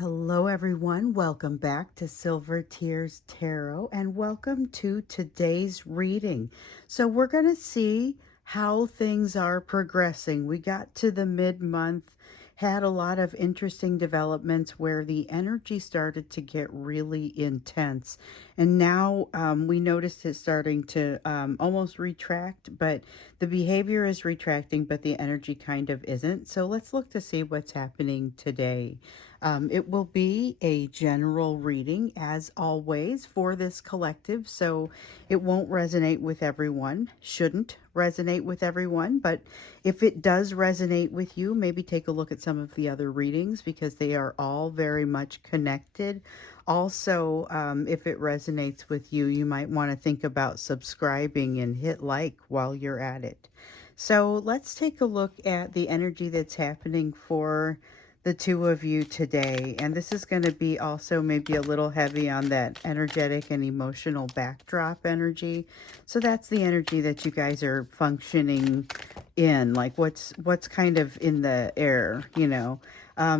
Hello, everyone. Welcome back to Silver Tears Tarot and welcome to today's reading. So, we're going to see how things are progressing. We got to the mid-month, had a lot of interesting developments where the energy started to get really intense. And now we noticed it starting to almost retract, but the behavior is retracting, but the energy kind of isn't. So, let's look to see what's happening today. It will be a general reading, as always, for this collective, so it won't resonate with everyone, shouldn't resonate with everyone, but if it does resonate with you, maybe take a look at some of the other readings because they are all very much connected. Also, if it resonates with you, you might want to think about subscribing and hit like while you're at it. So let's take a look at the energy that's happening for the two of you today. And this is going to be also maybe a little heavy on that energetic and emotional backdrop energy. So that's the energy that you guys are functioning in, like what's kind of in the air, you know.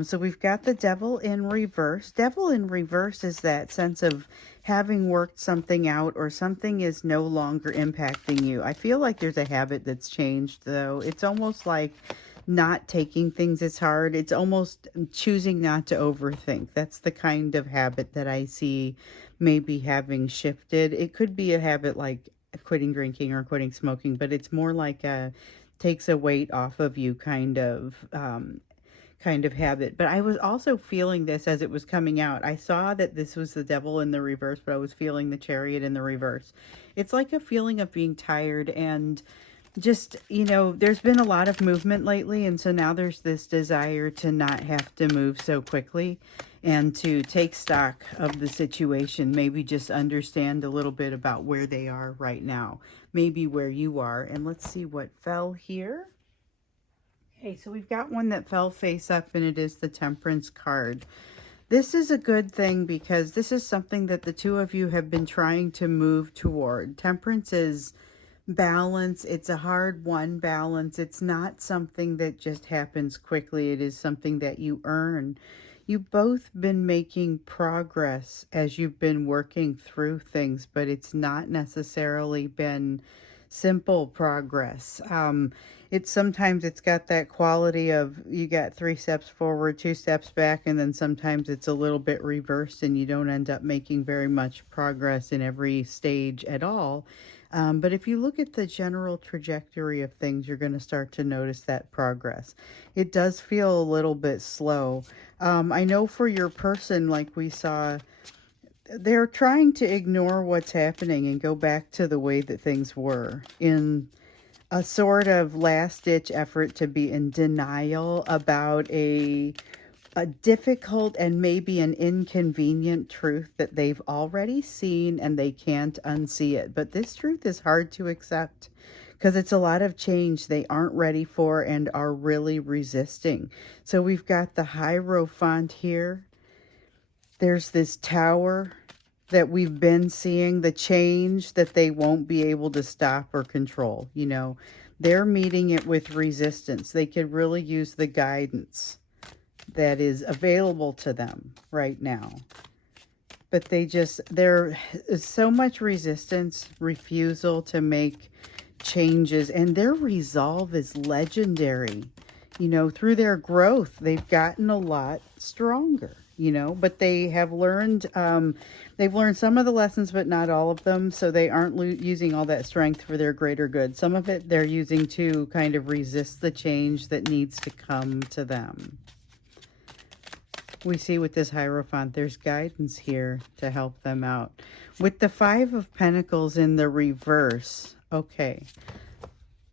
So we've got the Devil in reverse. Devil in reverse is that sense of having worked something out or something is no longer impacting you. I feel like there's a habit that's changed, though. It's almost like not taking things as hard. It's almost choosing not to overthink. That's the kind of habit that I see maybe having shifted. It could be a habit like quitting drinking or quitting smoking, but it's more like a takes a weight off of you kind of habit. But I was also feeling this as it was coming out. I saw that this was the Devil in the reverse, but I was feeling the Chariot in the reverse. It's like a feeling of being tired and just, you know, there's been a lot of movement lately, and so now there's this desire to not have to move so quickly and to take stock of the situation, maybe just understand a little bit about where they are right now, maybe where you are. And let's see what fell here. Okay, so we've got one that fell face up, and it is the Temperance card. This is a good thing because this is something that the two of you have been trying to move toward. Temperance is balance. It's a hard one, balance. It's not something that just happens quickly. It is something that you earn. You've both been making progress as you've been working through things, but it's not necessarily been simple progress. It's sometimes it's got that quality of you got 3 steps forward, 2 steps back, and then sometimes it's a little bit reversed and you don't end up making very much progress in every stage at all. But if you look at the general trajectory of things, you're going to start to notice that progress. It does feel a little bit slow. I know for your person, like we saw, they're trying to ignore what's happening and go back to the way that things were in a sort of last-ditch effort to be in denial about a difficult and maybe an inconvenient truth that they've already seen and they can't unsee it. But this truth is hard to accept because it's a lot of change they aren't ready for and are really resisting. So we've got the Hierophant here. There's this Tower that we've been seeing, the change that they won't be able to stop or control. You know, they're meeting it with resistance. They could really use the guidance that is available to them right now. But there is so much resistance, refusal to make changes, and their resolve is legendary. You know, through their growth, they've gotten a lot stronger, you know, but they have learned, they've learned some of the lessons, but not all of them. So they aren't using all that strength for their greater good. Some of it they're using to kind of resist the change that needs to come to them. We see with this Hierophant, there's guidance here to help them out. With the Five of Pentacles in the reverse, okay.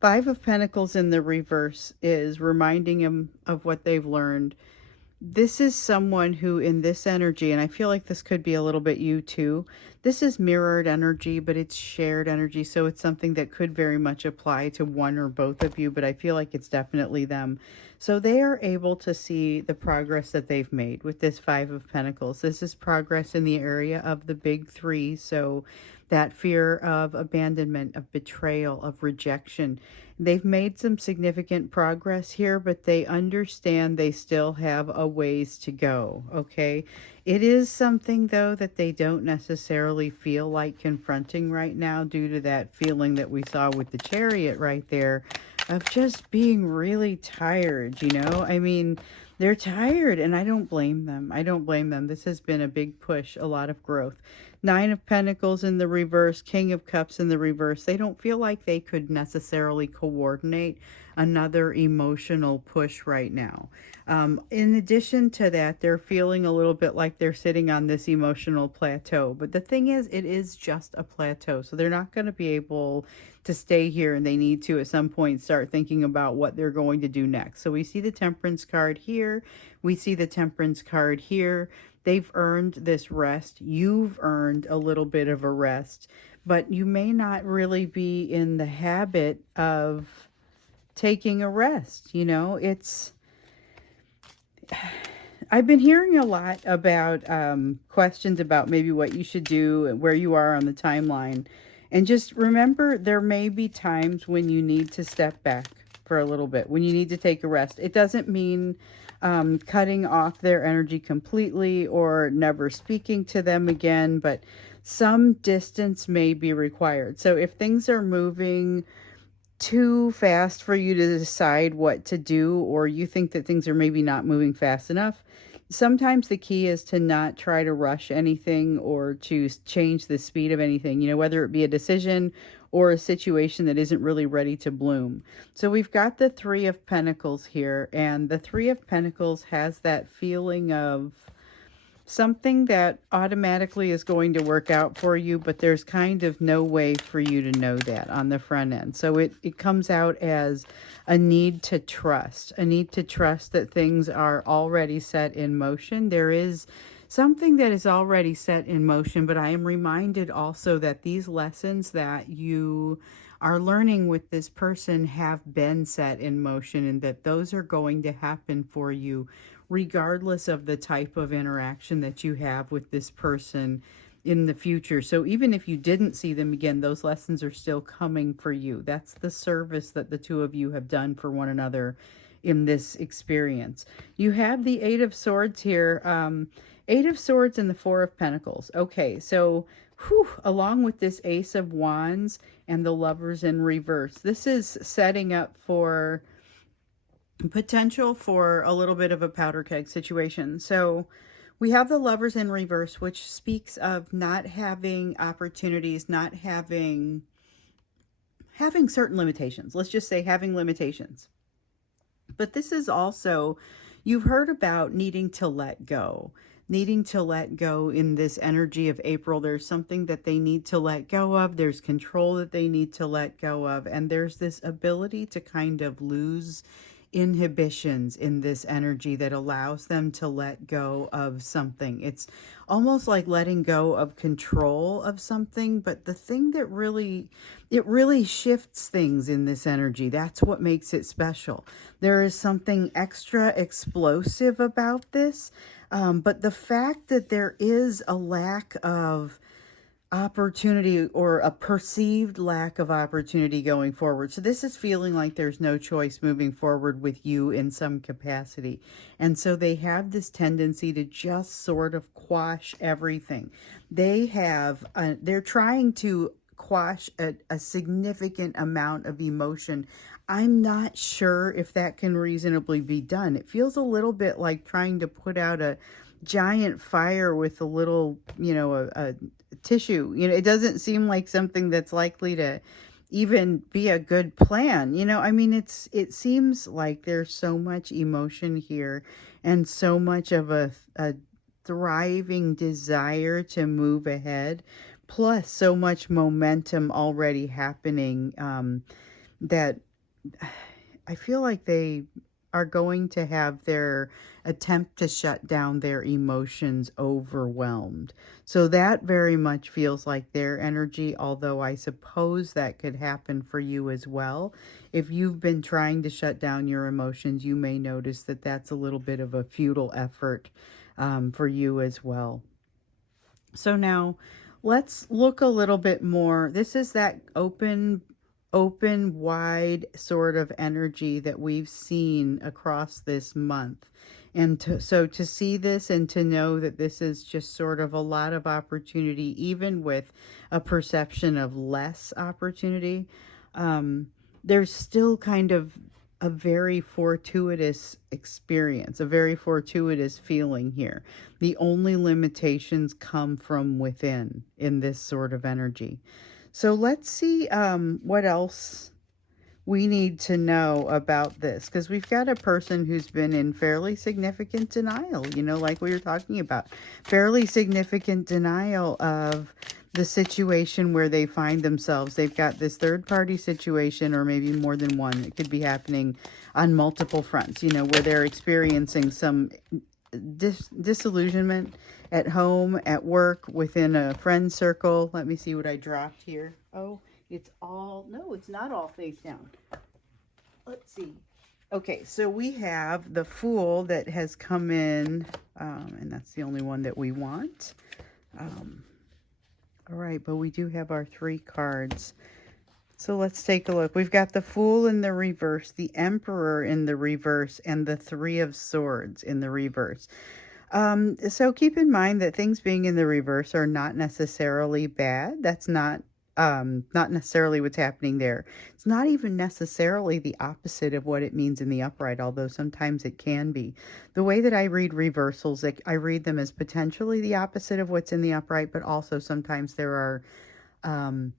Five of Pentacles in the reverse is reminding them of what they've learned. This is someone who in this energy, and I feel like this could be a little bit you too, this is mirrored energy, but it's shared energy. So it's something that could very much apply to one or both of you, but I feel like it's definitely them. So they are able to see the progress that they've made with this Five of Pentacles. This is progress in the area of the big three. So that fear of abandonment, of betrayal, of rejection. They've made some significant progress here, but they understand they still have a ways to go, okay? It is something, though, that they don't necessarily feel like confronting right now due to that feeling that we saw with the Chariot right there of just being really tired, you know? I mean, they're tired, and I don't blame them. I don't blame them. This has been a big push, a lot of growth. Nine of Pentacles in the reverse, King of Cups in the reverse. They don't feel like they could necessarily coordinate another emotional push right now. In addition to that, they're feeling a little bit like they're sitting on this emotional plateau. But the thing is, it is just a plateau. So they're not going to be able to stay here, and they need to at some point start thinking about what they're going to do next. So we see the Temperance card here. We see the Temperance card here. They've earned this rest. You've earned a little bit of a rest, but you may not really be in the habit of taking a rest. You know, I've been hearing a lot about questions about maybe what you should do and where you are on the timeline. And just remember, there may be times when you need to step back for a little bit, when you need to take a rest. It doesn't mean cutting off their energy completely or never speaking to them again, but some distance may be required. So if things are moving too fast for you to decide what to do, or you think that things are maybe not moving fast enough, sometimes the key is to not try to rush anything or to change the speed of anything, you know, whether it be a decision or a situation that isn't really ready to bloom. So we've got the Three of Pentacles here, and the Three of Pentacles has that feeling of something that automatically is going to work out for you, but there's kind of no way for you to know that on the front end. So it comes out as a need to trust that things are already set in motion. There is something that is already set in motion, but I am reminded also that these lessons that you are learning with this person have been set in motion, and that those are going to happen for you regardless of the type of interaction that you have with this person in the future. So even if you didn't see them again, those lessons are still coming for you. That's the service that the two of you have done for one another in this experience. You have the Eight of Swords here. Eight of Swords and the Four of Pentacles. Okay, so along with this Ace of Wands and the Lovers in reverse, this is setting up for potential for a little bit of a powder keg situation. So we have the Lovers in reverse, which speaks of not having opportunities, not having certain limitations. Let's just say having limitations. But this is also, you've heard about needing to let go. Needing to let go in this energy of April. There's something that they need to let go of. There's control that they need to let go of. And there's this ability to kind of lose inhibitions in this energy that allows them to let go of something. It's almost like letting go of control of something, but the thing that really shifts things in this energy, that's what makes it special. There is something extra explosive about this, but the fact that there is a lack of opportunity, or a perceived lack of opportunity going forward. So this is feeling like there's no choice moving forward with you in some capacity. And so they have this tendency to just sort of quash everything. They're trying to quash a significant amount of emotion. I'm not sure if that can reasonably be done. It feels a little bit like trying to put out a giant fire with a little, a tissue. It doesn't seem like something that's likely to even be a good plan. I mean, it seems like there's so much emotion here and so much of a thriving desire to move ahead, plus so much momentum already happening, that I feel like they are going to have their attempt to shut down their emotions overwhelmed. So that very much feels like their energy, although I suppose that could happen for you as well. If you've been trying to shut down your emotions, you may notice that that's a little bit of a futile effort for you as well. So now let's look a little bit more. This is that open open, wide sort of energy that we've seen across this month. And so to see this and to know that this is just sort of a lot of opportunity, even with a perception of less opportunity, there's still kind of a very fortuitous experience, a very fortuitous feeling here. The only limitations come from within in this sort of energy. So let's see what else we need to know about this, because we've got a person who's been in fairly significant denial, you know, like we were talking about, fairly significant denial of the situation where they find themselves. They've got this third party situation, or maybe more than one. It could be happening on multiple fronts, you know, where they're experiencing some disillusionment at home, at work, within a friend circle. Let me see what I dropped here. Oh, it's all, no, it's not all face down. Let's see. Okay, so we have the Fool that has come in, and that's the only one that we want. All right, but we do have our 3 cards. So let's take a look. We've got the Fool in the reverse, the Emperor in the reverse, and the 3 of Swords in the reverse. So keep in mind that things being in the reverse are not necessarily bad. That's not necessarily what's happening there. It's not even necessarily the opposite of what it means in the upright, although sometimes it can be. The way that I read reversals, I read them as potentially the opposite of what's in the upright, but also sometimes there are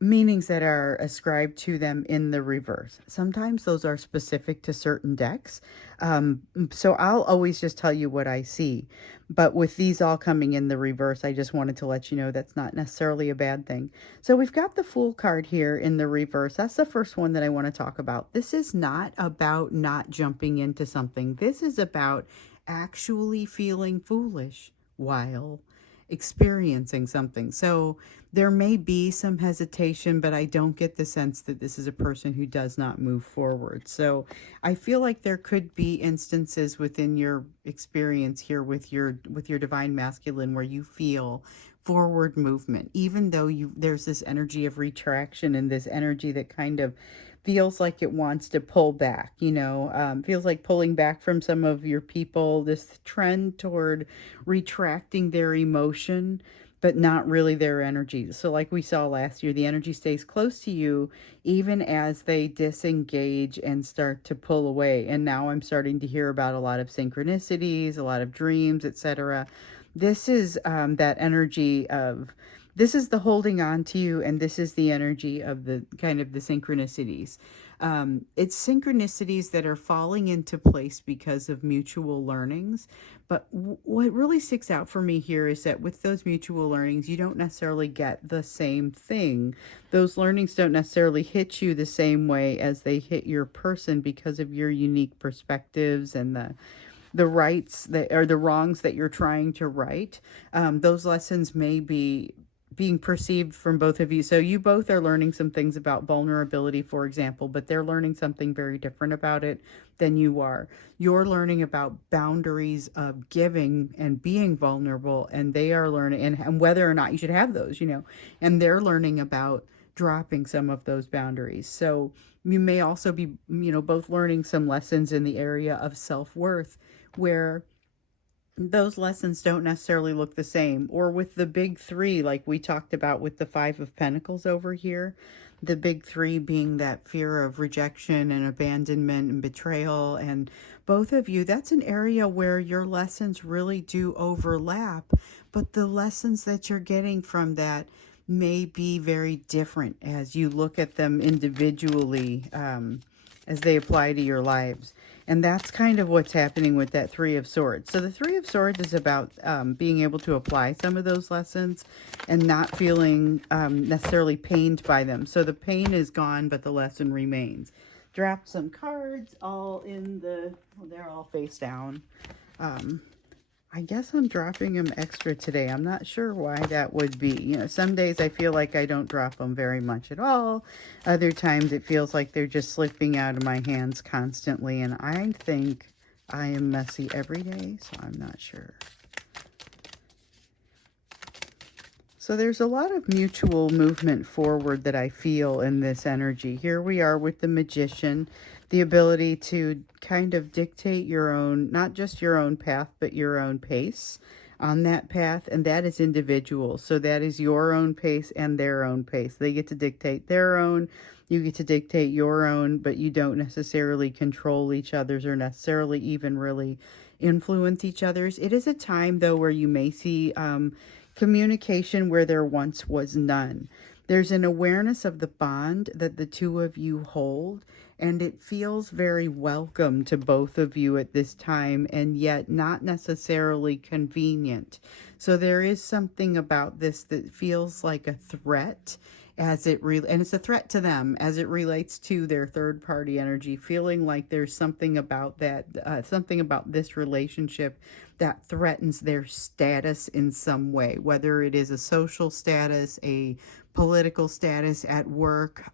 meanings that are ascribed to them in the reverse. Sometimes those are specific to certain decks. So I'll always just tell you what I see. But with these all coming in the reverse, I just wanted to let you know that's not necessarily a bad thing. So we've got the Fool card here in the reverse. That's the first one that I want to talk about. This is not about not jumping into something. This is about actually feeling foolish while experiencing something. So there may be some hesitation, but I don't get the sense that this is a person who does not move forward. So I feel like there could be instances within your experience here with your divine masculine where you feel forward movement, even though there's this energy of retraction and this energy that kind of feels like it wants to pull back, you know, feels like pulling back from some of your people, this trend toward retracting their emotion, but not really their energy. So like we saw last year, the energy stays close to you even as they disengage and start to pull away. And now I'm starting to hear about a lot of synchronicities, a lot of dreams, etc. This is that energy of, this is the holding on to you, and this is the energy of the kind of the synchronicities. It's synchronicities that are falling into place because of mutual learnings. But what really sticks out for me here is that with those mutual learnings, you don't necessarily get the same thing. Those learnings don't necessarily hit you the same way as they hit your person because of your unique perspectives and the rights that, or the wrongs that you're trying to right. Those lessons may be being perceived from both of you. So you both are learning some things about vulnerability, for example, but they're learning something very different about it than you are. You're learning about boundaries of giving and being vulnerable, and they are learning and whether or not you should have those, you know, and they're learning about dropping some of those boundaries. So you may also be, you know, both learning some lessons in the area of self-worth where those lessons don't necessarily look the same. Or with the big 3, like we talked about with the 5 of Pentacles over here, the big 3 being that fear of rejection and abandonment and betrayal. And both of you, that's an area where your lessons really do overlap, but the lessons that you're getting from that may be very different as you look at them individually, as they apply to your lives. And that's kind of what's happening with that 3 of Swords. So the 3 of Swords is about being able to apply some of those lessons and not feeling necessarily pained by them. So the pain is gone, but the lesson remains. Drop some cards all in the, well, they're all face down. I guess I'm dropping them extra today. I'm not sure why that would be. You know, some days I feel like I don't drop them very much at all. Other times it feels like they're just slipping out of my hands constantly. And I think I am messy every day, so I'm not sure. So there's a lot of mutual movement forward that I feel in this energy. Here we are with the Magician, the ability to kind of dictate your own, not just your own path, but your own pace on that path. And that is individual. So that is your own pace and their own pace. They get to dictate their own. You get to dictate your own, but you don't necessarily control each other's or necessarily even really influence each other's. It is a time, though, where you may see communication where there once was none. There's an awareness of the bond that the two of you hold, and it feels very welcome to both of you at this time, and yet not necessarily convenient. So there is something about this that feels like a threat and it's a threat to them as it relates to their third party energy, feeling like there's something about that, something about this relationship that threatens their status in some way, whether it is a social status, a political status at work,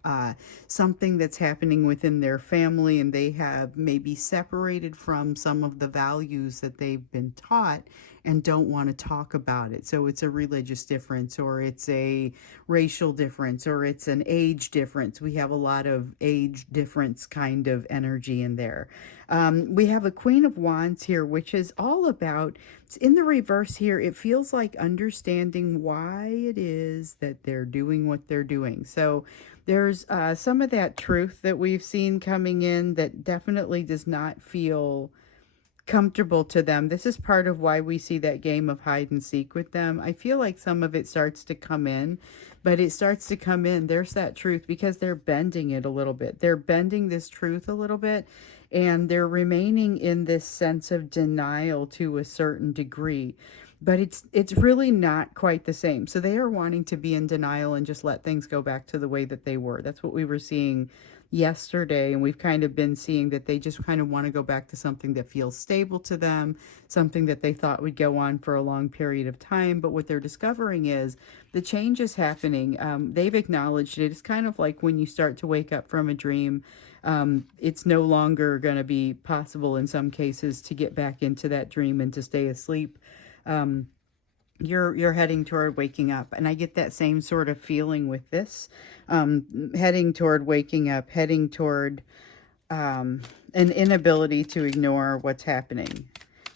something that's happening within their family, and they have maybe separated from some of the values that they've been taught and don't want to talk about it. So it's a religious difference, or it's a racial difference, or it's an age difference. We have a lot of age difference kind of energy in there. We have a Queen of Wands here, which is all about, it's in the reverse here. It feels like understanding why it is that they're doing what they're doing. So there's some of that truth that we've seen coming in that definitely does not feel comfortable to them. This is part of why we see that game of hide and seek with them. I feel like some of it starts to come in, but it starts to come in. There's that truth because they're bending it a little bit. They're bending this truth a little bit, and they're remaining in this sense of denial to a certain degree. But it's really not quite the same. So they are wanting to be in denial and just let things go back to the way that they were. That's what we were seeing yesterday, and we've kind of been seeing that they just kind of want to go back to something that feels stable to them, something that they thought would go on for a long period of time. But what they're discovering is the change is happening. They've acknowledged it. It's kind of like when you start to wake up from a dream. It's no longer going to be possible in some cases to get back into that dream and to stay asleep. You're heading toward waking up, and I get that same sort of feeling with this, heading toward waking up, heading toward an inability to ignore what's happening,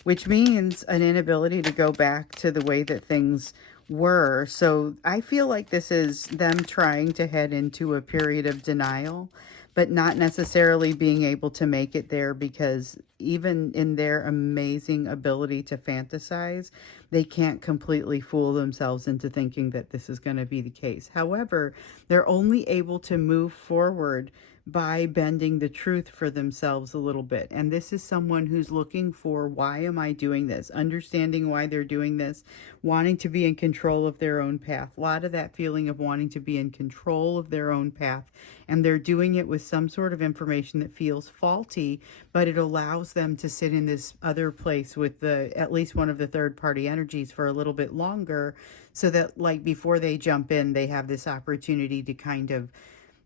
which means an inability to go back to the way that things were. So I feel like this is them trying to head into a period of denial, but not necessarily being able to make it there, because even in their amazing ability to fantasize, they can't completely fool themselves into thinking that this is going to be the case. However, they're only able to move forward by bending the truth for themselves a little bit. And this is someone who's looking for, why am I doing this? Understanding why they're doing this, wanting to be in control of their own path. A lot of that feeling of wanting to be in control of their own path. And they're doing it with some sort of information that feels faulty, but it allows them to sit in this other place with at least one of the third party energies for a little bit longer, so that like before they jump in, they have this opportunity to kind of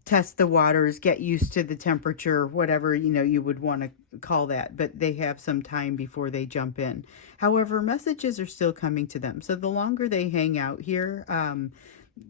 test the waters, get used to the temperature, whatever, you would want to call that, but they have some time before they jump in. However, messages are still coming to them. So the longer they hang out here,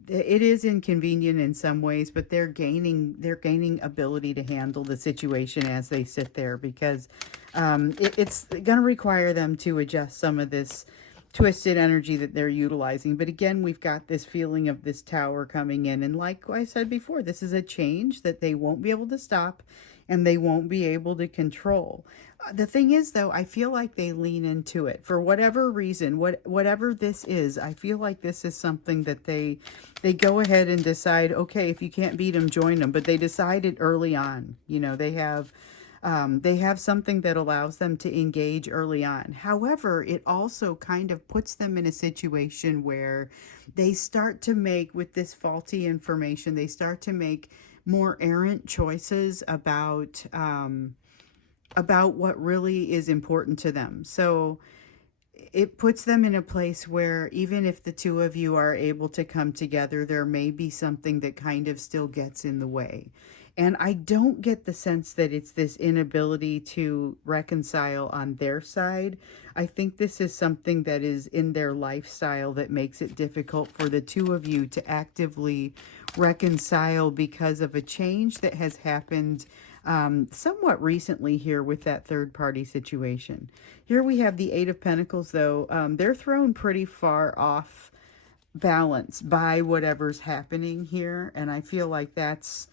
it is inconvenient in some ways, but they're gaining ability to handle the situation as they sit there, because it's going to require them to adjust some of this twisted energy that they're utilizing. But again, we've got this feeling of this tower coming in, and like I said before, this is a change that they won't be able to stop and they won't be able to control. The thing is, though, I feel like they lean into it for whatever reason. Whatever this is, I feel like this is something that they go ahead and decide, okay, if you can't beat them, join them. But they decided early on. They have something that allows them to engage early on. However, it also kind of puts them in a situation where they start to make, with this faulty information, they start to make more errant choices about what really is important to them. So it puts them in a place where even if the two of you are able to come together, there may be something that kind of still gets in the way. And I don't get the sense that it's this inability to reconcile on their side. I think this is something that is in their lifestyle that makes it difficult for the two of you to actively reconcile because of a change that has happened somewhat recently here with that third party situation. Here we have the Eight of Pentacles, though. They're thrown pretty far off balance by whatever's happening here. And I feel like that's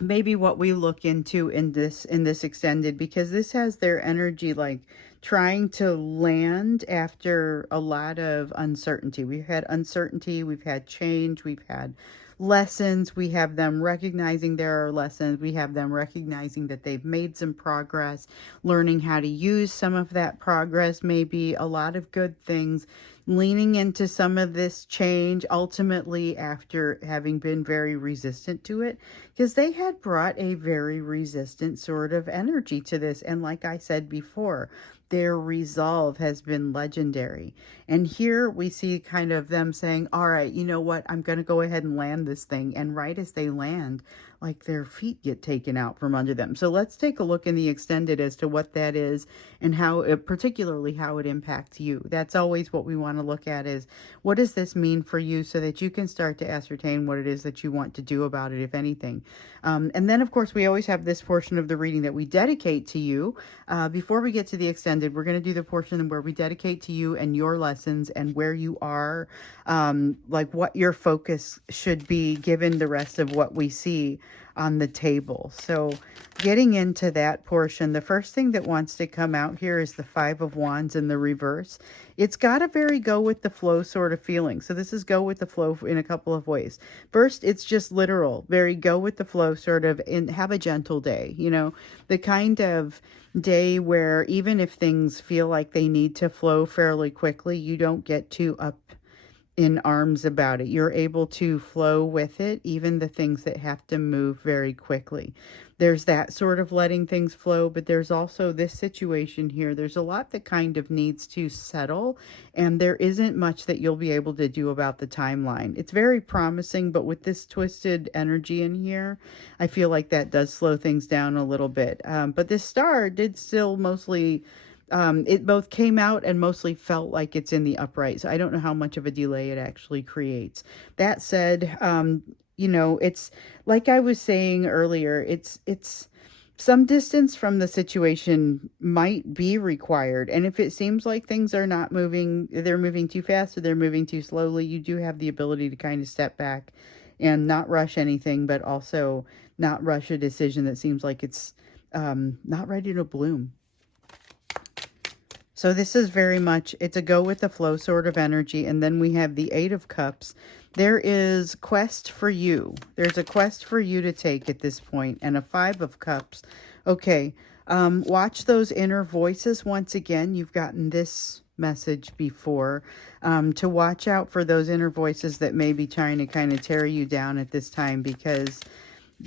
maybe what we look into in this extended, because this has their energy like trying to land after a lot of uncertainty. We've had uncertainty, we've had change, we've had lessons. We have them recognizing there are lessons. We have them recognizing that they've made some progress, learning how to use some of that progress, maybe a lot of good things, leaning into some of this change ultimately after having been very resistant to it, because they had brought a very resistant sort of energy to this. And like I said before, their resolve has been legendary. And here we see kind of them saying, all right, you know what, I'm going to go ahead and land this thing. And right as they land, like their feet get taken out from under them. So let's take a look in the extended as to what that is and how it, particularly how it impacts you. That's always what we want to look at, is what does this mean for you, so that you can start to ascertain what it is that you want to do about it, if anything. And then, of course, we always have this portion of the reading that we dedicate to you. Before we get to the extended, we're going to do the portion where we dedicate to you and your lessons and where you are, like what your focus should be given the rest of what we see on the table. So getting into that portion, the first thing that wants to come out here is the Five of Wands in the reverse. It's got a very go with the flow sort of feeling. So this is go with the flow in a couple of ways. First, it's just literal, very go with the flow sort of, and have a gentle day, you know, the kind of day where even if things feel like they need to flow fairly quickly, you don't get too up in arms about it. You're able to flow with it, even the things that have to move very quickly. There's that sort of letting things flow, but there's also this situation here. There's a lot that kind of needs to settle, and there isn't much that you'll be able to do about the timeline. It's very promising, but with this twisted energy in here, I feel like that does slow things down a little bit. But this star did still mostly it both came out and mostly felt like it's in the upright. So I don't know how much of a delay it actually creates. That said, you know, it's like I was saying earlier, it's some distance from the situation might be required. And if it seems like things are not moving, they're moving too fast or they're moving too slowly, you do have the ability to kind of step back and not rush anything, but also not rush a decision that seems like it's not ready to bloom. So this is very much, it's a go with the flow sort of energy. And then we have the Eight of Cups. There is quest for you. There's a quest for you to take at this point, and a Five of Cups. Okay, watch those inner voices. Once again, you've gotten this message before, to watch out for those inner voices that may be trying to kind of tear you down at this time, because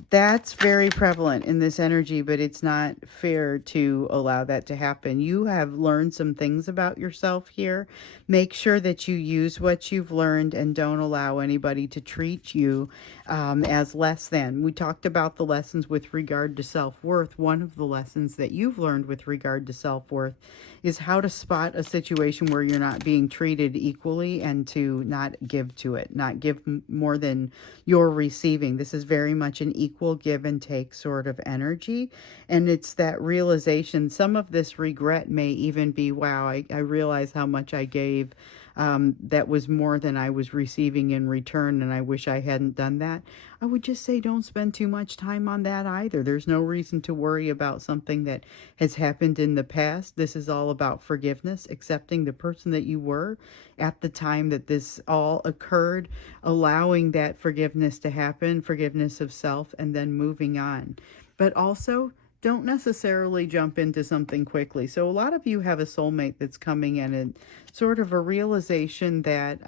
that's very prevalent in this energy, but it's not fair to allow that to happen. You have learned some things about yourself here. Make sure that you use what you've learned and don't allow anybody to treat you as less than. We talked about the lessons with regard to self-worth. One of the lessons that you've learned with regard to self-worth is how to spot a situation where you're not being treated equally, and to not give to it, not give more than you're receiving. This is very much an equal give and take sort of energy. And it's that realization. Some of this regret may even be, wow, I realize how much I gave that was more than I was receiving in return, and I wish I hadn't done that. I would just say don't spend too much time on that either. There's no reason to worry about something that has happened in the past. This is all about forgiveness, accepting the person that you were at the time that this all occurred, allowing that forgiveness to happen, forgiveness of self, and then moving on. But also, don't necessarily jump into something quickly. So a lot of you have a soulmate that's coming in, and sort of a realization that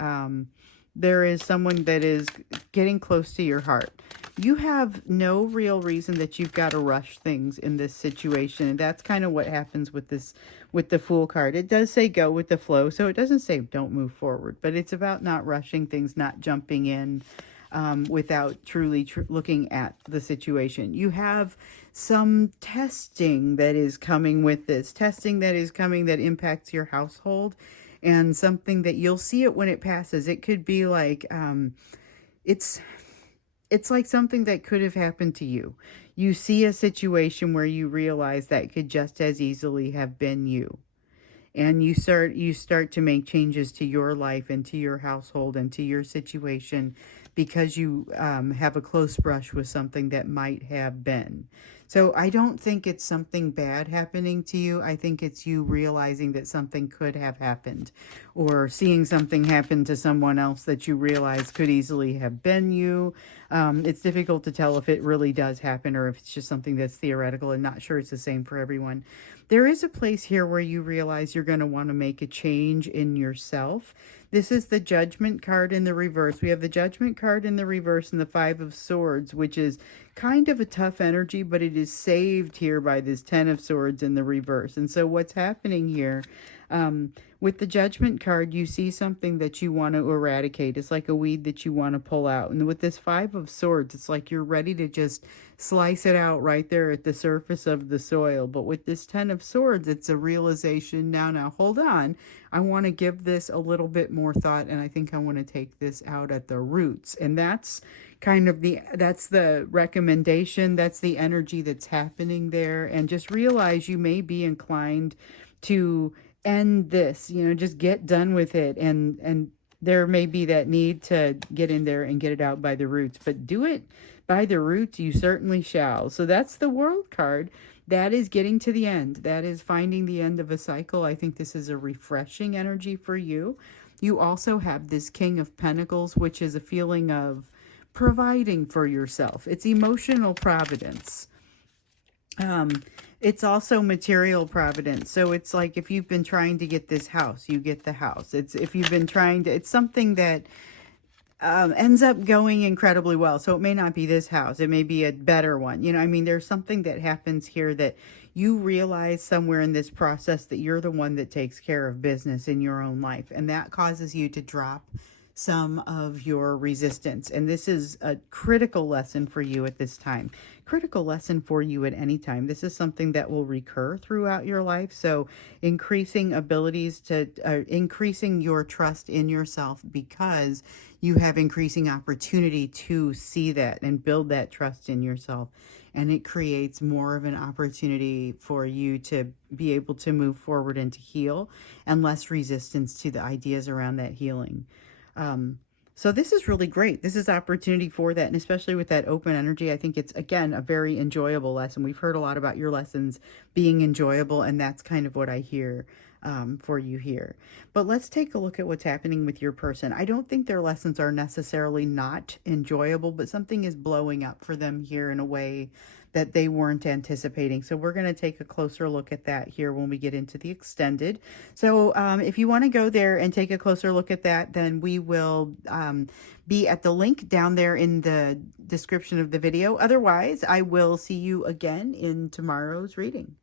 there is someone that is getting close to your heart. You have no real reason that you've got to rush things in this situation. And that's kind of what happens with this, with the Fool card. It does say go with the flow. So it doesn't say don't move forward, but it's about not rushing things, not jumping in. without truly looking at the situation. You have some testing that is coming with this, testing that is coming that impacts your household, and something that you'll see it when it passes. It could be like, it's like something that could have happened to you. You see a situation where you realize that could just as easily have been you. And you start to make changes to your life and to your household and to your situation because you have a close brush with something that might have been. So I don't think it's something bad happening to you. I think it's you realizing that something could have happened, or seeing something happen to someone else that you realize could easily have been you. It's difficult to tell if it really does happen or if it's just something that's theoretical, and not sure it's the same for everyone. There is a place here where you realize you're going to want to make a change in yourself. This is the Judgment card in the reverse. We have the Judgment card in the reverse and the Five of Swords, which is kind of a tough energy, but it is saved here by this Ten of Swords in the reverse. And so what's happening here, with the Judgment card, you see something that you want to eradicate. It's like a weed that you want to pull out. And with this Five of Swords, it's like you're ready to just slice it out right there at the surface of the soil. But with this Ten of Swords, it's a realization. Now, hold on. I want to give this a little bit more thought, and I think I want to take this out at the roots. And that's kind of that's the recommendation. That's the energy that's happening there. And just realize you may be inclined to end this, just get done with it. And there may be that need to get in there and get it out by the roots, but do it by the roots you certainly shall. So that's the World card. That is getting to the end. That is finding the end of a cycle. I think this is a refreshing energy for you. You also have this King of Pentacles, which is a feeling of providing for yourself. It's emotional providence. It's also material providence. So it's like if you've been trying to get this house, you get the house. If you've been trying to, it's something that ends up going incredibly well. So it may not be this house. It may be a better one. There's something that happens here that you realize somewhere in this process that you're the one that takes care of business in your own life. And that causes you to drop some of your resistance. And this is a critical lesson for you at this time. Critical lesson for you at any time. This is something that will recur throughout your life. So increasing abilities to, increasing your trust in yourself, because you have increasing opportunity to see that and build that trust in yourself. And it creates more of an opportunity for you to be able to move forward and to heal, and less resistance to the ideas around that healing. So this is really great. This is opportunity for that. And especially with that open energy, I think it's, again, a very enjoyable lesson. We've heard a lot about your lessons being enjoyable, and that's kind of what I hear for you here. But let's take a look at what's happening with your person. I don't think their lessons are necessarily not enjoyable, but something is blowing up for them here in a way that they weren't anticipating. So we're going to take a closer look at that here when we get into the extended. So if you want to go there and take a closer look at that, then we will be at the link down there in the description of the video. Otherwise, I will see you again in tomorrow's reading.